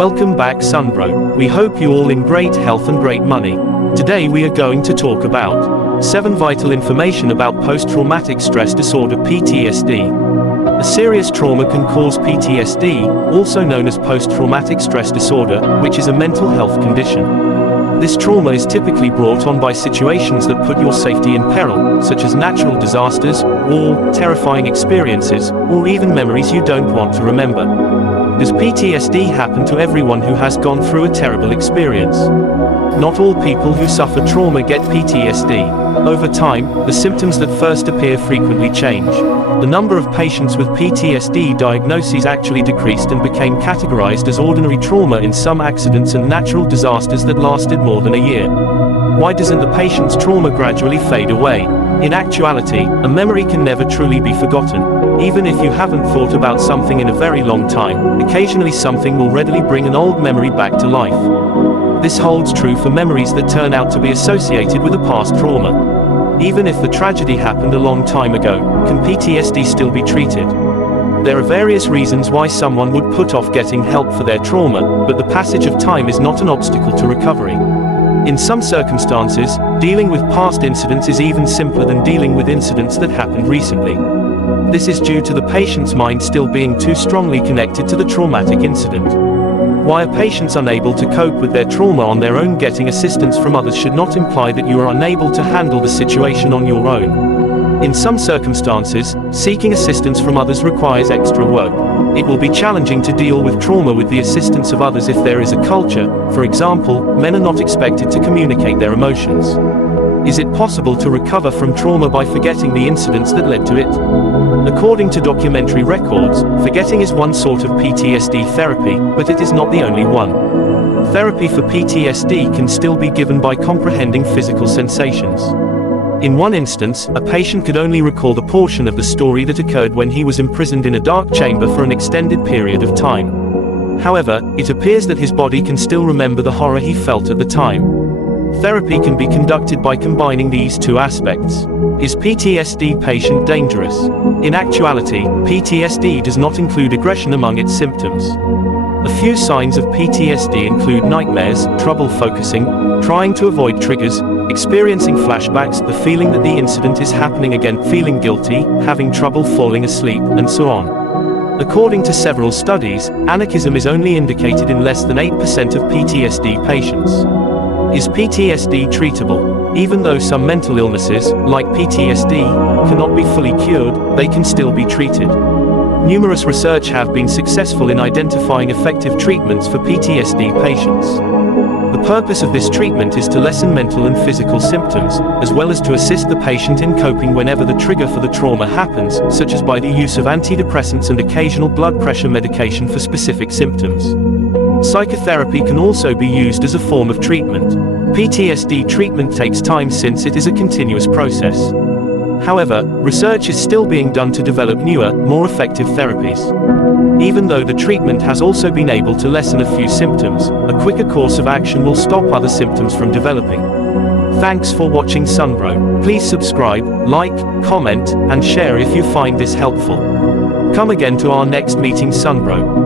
Welcome back Sunbro. We hope you all in great health and great money. Today we are going to talk about 7 vital information about post-traumatic stress disorder PTSD. A serious trauma can cause PTSD, also known as post-traumatic stress disorder, which is a mental health condition. This trauma is typically brought on by situations that put your safety in peril, such as natural disasters, war, terrifying experiences, or even memories you don't want to remember. Does PTSD happen to everyone who has gone through a terrible experience? Not all people who suffer trauma get PTSD. Over time, the symptoms that first appear frequently change. The number of patients with PTSD diagnoses actually decreased and became categorized as ordinary trauma in some accidents and natural disasters that lasted more than a year. Why doesn't the patient's trauma gradually fade away? In actuality, a memory can never truly be forgotten. Even if you haven't thought about something in a very long time, occasionally something will readily bring an old memory back to life. This holds true for memories that turn out to be associated with a past trauma. Even if the tragedy happened a long time ago, can PTSD still be treated? There are various reasons why someone would put off getting help for their trauma, but the passage of time is not an obstacle to recovery. In some circumstances, dealing with past incidents is even simpler than dealing with incidents that happened recently. This is due to the patient's mind still being too strongly connected to the traumatic incident. Why a patient's unable to cope with their trauma on their own, getting assistance from others should not imply that you are unable to handle the situation on your own. In some circumstances, seeking assistance from others requires extra work. It will be challenging to deal with trauma with the assistance of others if there is a culture. For example, men are not expected to communicate their emotions. Is it possible to recover from trauma by forgetting the incidents that led to it? According to documentary records, forgetting is one sort of PTSD therapy, but it is not the only one. Therapy for PTSD can still be given by comprehending physical sensations. In one instance, a patient could only recall the portion of the story that occurred when he was imprisoned in a dark chamber for an extended period of time. However, it appears that his body can still remember the horror he felt at the time. Therapy can be conducted by combining these two aspects. Is PTSD patient dangerous? In actuality, PTSD does not include aggression among its symptoms. A few signs of PTSD include nightmares, trouble focusing, trying to avoid triggers, experiencing flashbacks, the feeling that the incident is happening again, feeling guilty, having trouble falling asleep, and so on. According to several studies, anarchism is only indicated in less than 8% of PTSD patients. Is PTSD treatable? Even though some mental illnesses, like PTSD, cannot be fully cured, they can still be treated. Numerous research have been successful in identifying effective treatments for PTSD patients. The purpose of this treatment is to lessen mental and physical symptoms, as well as to assist the patient in coping whenever the trigger for the trauma happens, such as by the use of antidepressants and occasional blood pressure medication for specific symptoms. Psychotherapy can also be used as a form of treatment. PTSD treatment takes time since it is a continuous process. However, research is still being done to develop newer, more effective therapies. Even though the treatment has also been able to lessen a few symptoms, a quicker course of action will stop other symptoms from developing. Thanks for watching Sunbro. Please subscribe, like, comment, and share if you find this helpful. Come again to our next meeting Sunbro.